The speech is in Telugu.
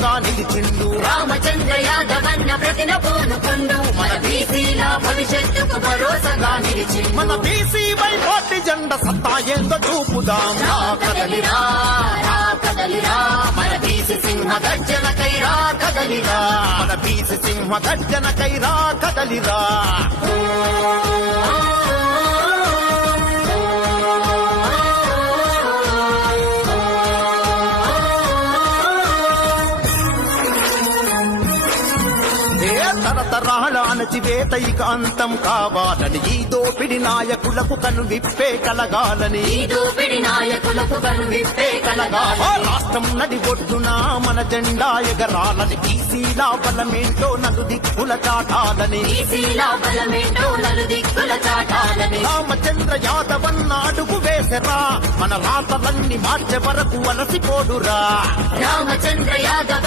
భరోసాగా నిలిచిండు. రామచంద్ర యాదవన్న ప్రతిన పూనుకుండు మన బీసీల భవిష్యత్తుకు భరోసాగా నిలిచి మన బీసీవై పార్టీ జెండా సత్తా ఏందో చూపుదాం. రా కదలిరా రా కదలిరా మన బీసీ సింహ గర్జనకై రా కదలిరా మన బీసీ సింహ గర్జనకై రా కదలిరా. తరతరాల అణచివేత ఇక అంతం కావాలని ఈ దోపిడి నాయకులకు కను విప్పే కలగాలని ఈ దోపిడి నాయకులకు కను విప్పే కలగాలి. రాష్ట్రం నడి ఒడ్డున మన జెండా ఎగరాలని బీసీల బలమేంటో నలు దిక్కుల చాటాలని బీసీల బలమేంటో నలు దిక్కుల చాటాలని రామచంద్ర యాదవన్న అడుగు వేసరా మన రాతలన్నీ మార్చే వరకు అలసిపోడురా. రామచంద్ర యాదవ